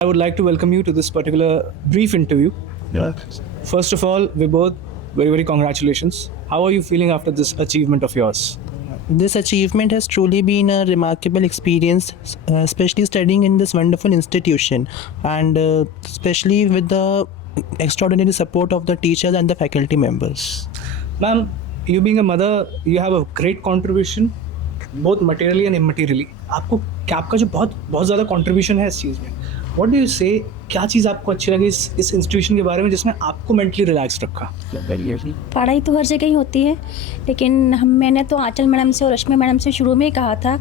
I would like to welcome you to this particular brief interview. Yeah. First of all, we both very congratulations. How are you feeling after this achievement of yours? This achievement has truly been a remarkable experience, especially studying in this wonderful institution and especially with the extraordinary support of the teachers and the faculty members. Ma'am, you being a mother, you have a great contribution, both materially and immaterially. आपका जो बहुत ज़्यादा contribution है इस चीज़ में. What do you say? क्या चीज़ आपको अच्छी लगी इस इंस्टीट्यूशन के बारे में जिसने आपको मेंटली रिलैक्स रखा? पढ़ाई तो हर जगह ही होती है, लेकिन मैंने तो आंचल मैडम से और रश्मि मैडम से शुरू में ही कहा था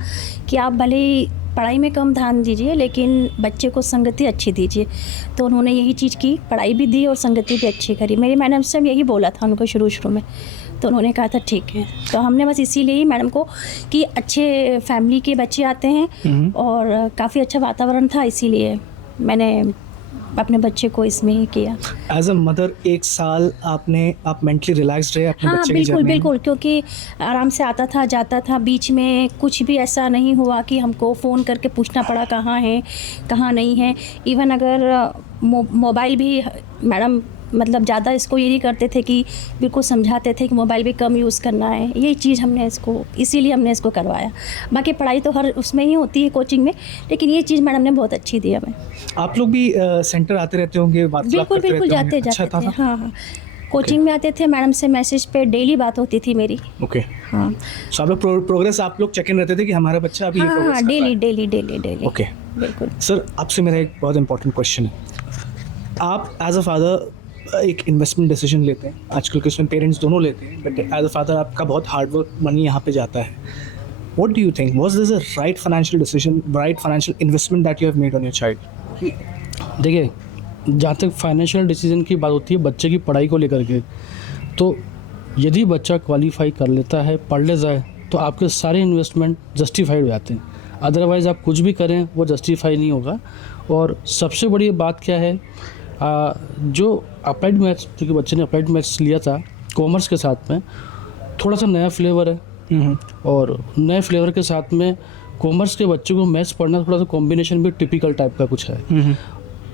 कि आप भले ही पढ़ाई में कम ध्यान दीजिए लेकिन बच्चे को संगति अच्छी दीजिए। तो उन्होंने यही चीज़ की, पढ़ाई भी दी और संगति भी अच्छी करी। मेरी मैडम से यही बोला था उनको शुरू में, तो उन्होंने कहा था ठीक है। तो हमने बस इसीलिए ही मैडम को कि अच्छे फैमिली के बच्चे आते हैं और काफ़ी अच्छा वातावरण था, इसीलिए मैंने अपने बच्चे को इसमें ही किया। एज अ मदर एक साल आप मेंटली रिलैक्स्ड रहे अपने बच्चे की जर्नी में? बिल्कुल, क्योंकि आराम से आता था जाता था, बीच में कुछ भी ऐसा नहीं हुआ कि हमको फ़ोन करके पूछना पड़ा कहाँ है कहाँ नहीं है। इवन अगर मोबाइल भी मैडम मतलब ज़्यादा इसको ये नहीं करते थे कि बिल्कुल समझाते थे कि मोबाइल भी कम यूज़ करना है। यही चीज़ इसीलिए हमने इसको करवाया। बाकी पढ़ाई तो हर उसमें ही होती है कोचिंग में, लेकिन ये चीज़ मैडम ने बहुत अच्छी दी हमें। आप लोग भी सेंटर आते रहते होंगे, बिल्कुल जाते थे। हाँ, कोचिंग में आते थे, मैडम से मैसेज पे डेली बात होती थी मेरी। ओके। हाँ, सो आप लोग प्रोग्रेस आप लोग चेक इन रहते थे कि हमारा बच्चा अभी हाँ, डेली। ओके। बिल्कुल। सर, आपसे मेरा एक बहुत इंपॉर्टेंट क्वेश्चन है। आप एज अ फादर एक इन्वेस्टमेंट डिसीजन लेते हैं, आजकल के उसमें पेरेंट्स दोनों लेते हैं, बट एज अ फादर आपका बहुत हार्ड वर्क मनी यहाँ पे जाता है। What do you think, was this a right financial decision, right financial investment that you have made on your child? देखिए, जहाँ तक फाइनेंशियल डिसीजन की बात होती है बच्चे की पढ़ाई को लेकर के, तो यदि बच्चा क्वालिफाई कर लेता है, पढ़ ले जाए, तो आपके सारे इन्वेस्टमेंट जस्टिफाइड हो जाते हैं। अदरवाइज़ आप कुछ भी करें वो जस्टिफाई नहीं होगा। और सबसे बड़ी बात क्या है, जो अप्लाइड मैथ्स, क्योंकि बच्चे ने अप्लाइड मैथ्स लिया था कॉमर्स के साथ में, थोड़ा सा नया फ्लेवर है। और नए फ्लेवर के साथ में कॉमर्स के बच्चों को मैथ्स पढ़ना थोड़ा सा कॉम्बिनेशन भी टिपिकल टाइप का कुछ है।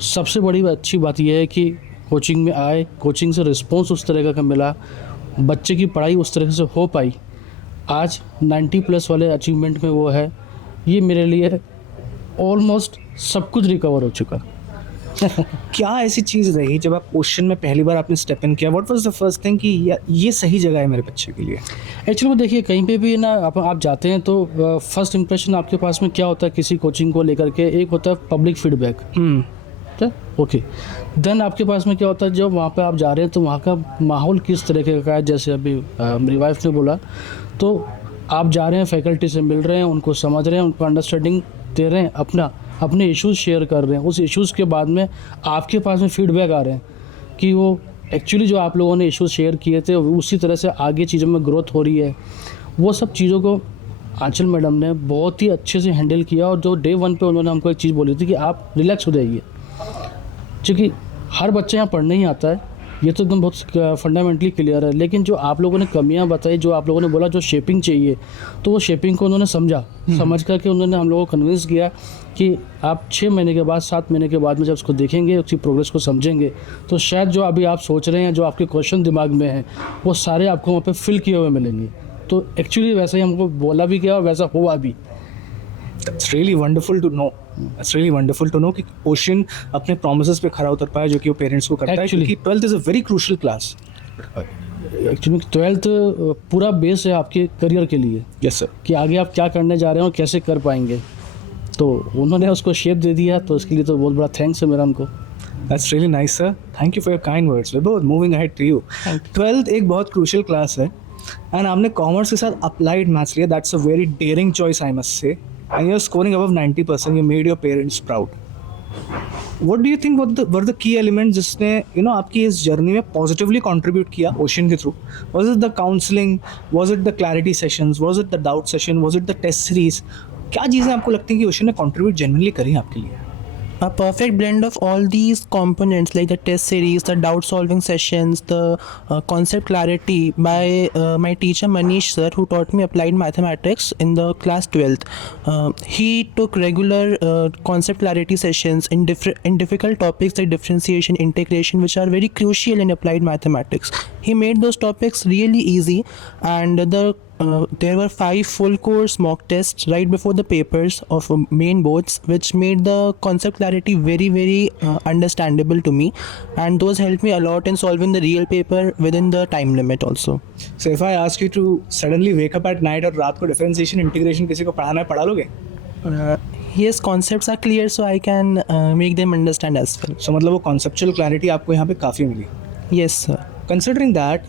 सबसे बड़ी अच्छी बात यह है कि कोचिंग में आए, कोचिंग से रिस्पॉन्स उस तरह का मिला, बच्चे की पढ़ाई उस तरह से हो पाई। आज 90+ वाले अचीवमेंट में वो है। ये मेरे लिए ऑलमोस्ट सब कुछ रिकवर हो चुका। क्या ऐसी चीज़ रही जब आप क्वेश्चन में पहली बार आपने स्टेप इन किया? What was the first thing कि ये सही जगह है मेरे बच्चे के लिए? एक्चुअली में देखिए, कहीं पे भी ना आप जाते हैं तो फर्स्ट इंप्रेशन आपके पास में क्या होता है किसी कोचिंग को लेकर के, एक होता है पब्लिक फीडबैक। ओके, देन आपके पास में क्या होता है, जब वहाँ पे आप जा रहे हैं तो वहाँ का माहौल किस तरीके का है। जैसे अभी मेरी वाइफ ने बोला, तो आप जा रहे हैं, फैकल्टी से मिल रहे हैं, उनको समझ रहे हैं, उनको अंडरस्टैंडिंग दे रहे हैं, अपने इश्यूज़ शेयर कर रहे हैं। उस इश्यूज़ के बाद में आपके पास में फीडबैक आ रहे हैं कि वो एक्चुअली जो आप लोगों ने इश्यूज़ शेयर किए थे उसी तरह से आगे चीज़ों में ग्रोथ हो रही है। वो सब चीज़ों को आंचल मैडम ने बहुत ही अच्छे से हैंडल किया। और जो डे 1 पे उन्होंने हमको एक चीज़ बोली थी कि आप रिलैक्स हो जाइए, क्योंकि हर बच्चे यहाँ पढ़ने ही आता है, ये तो एकदम बहुत फंडामेंटली क्लियर है। लेकिन जो आप लोगों ने कमियां बताई, जो आप लोगों ने बोला जो शेपिंग चाहिए, तो वो शेपिंग को उन्होंने समझ करके उन्होंने हम लोगों को कन्विंस किया कि आप 6 महीने के बाद, 7 महीने के बाद में जब उसको देखेंगे, उसकी प्रोग्रेस को समझेंगे, तो शायद जो अभी आप सोच रहे हैं, जो आपके क्वेश्चन दिमाग में हैं, वो सारे आपको वहाँ पे फिल किए हुए मिलेंगे। तो एक्चुअली वैसे ही हमको बोला भी गया और वैसा हुआ भी। That's really wonderful to know. That's really wonderful to know कि ओशन अपने प्रोमिसेस पे खरा उतर पाया, जो कि वो पेरेंट्स को करता है, क्योंकि 12th is a very crucial class. Actually 12th पूरा बेस है आपके करियर के लिए। Yes sir. कि आगे आप क्या करने जा रहे हैं और कैसे कर पाएंगे, तो उन्होंने उसको शेप दे दिया, तो इसके लिए तो बहुत बड़ा थैंक्स है मेरा उनको। That's really nice sir. Thank you for your kind words. We're both moving ahead to you. 12th एक बहुत क्रूशियल क्लास है, एंड आपने कॉमर्स के साथ अप्लाइड मैथ्स लिया। That's a very dairying choice, I must say. And you're scoring above 90%. You made your parents proud. What do you think were the key elements जिसने आपकी इस journey में positively contribute किया ocean के through? Was it the counseling? Was it the clarity sessions? Was it the doubt session? Was it the test series? क्या चीज़ें आपको लगती हैं कि ओशन ने कंट्रीब्यूट जेन्युइनली करी आपके लिए? A perfect blend of all these components, like the test series, the doubt solving sessions, the concept clarity by my teacher Manish sir, who taught me applied mathematics in the class 12th. He took regular concept clarity sessions in difficult topics like differentiation, integration, which are very crucial in applied mathematics. He made those topics really easy, and there were 5 full course mock tests right before the papers of main boards, which made the concept clarity very understandable to me, and those helped me a lot in solving the real paper within the time limit also. So if I ask you to suddenly wake up at night और रात को differentiation integration किसी को पढ़ाना है, पढ़ा लोगे? Yes, concepts are clear, so I can make them understand as well. So मतलब वो conceptual clarity आपको यहाँ पे काफ़ी मिली. Yes sir. Considering that,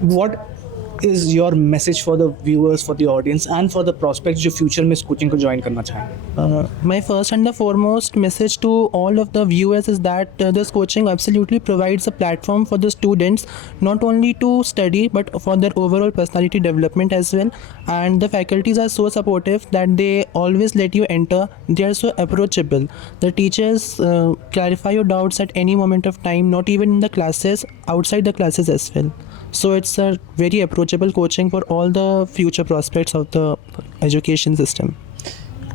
what is your message for the viewers, for the audience, and for the prospects जो future में इस coaching को join करना चाहें? My first and the foremost message to all of the viewers is that this coaching absolutely provides a platform for the students not only to study but for their overall personality development as well, and the faculties are so supportive that they always let you enter. They are so approachable. The teachers clarify your doubts at any moment of time, not even in the classes, outside the classes as well. So it's a very approachable coaching for all the future prospects of the education system.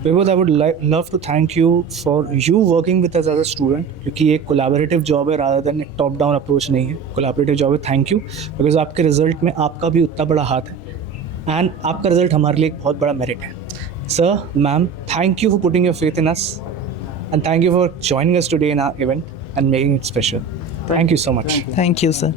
Vibodh, I would love to thank you for you working with us as a student, क्योंकि ये collaborative job है rather than एक top down approach नहीं है. Collaborative job है. Thank you because आपके result में आपका भी उतना बड़ा हाथ है, and आपका result हमारे लिए एक बहुत बड़ा merit है. Sir, ma'am, thank you for putting your faith in us, and thank you for joining us today in our event and making it special. Thank you so much. Thank you sir.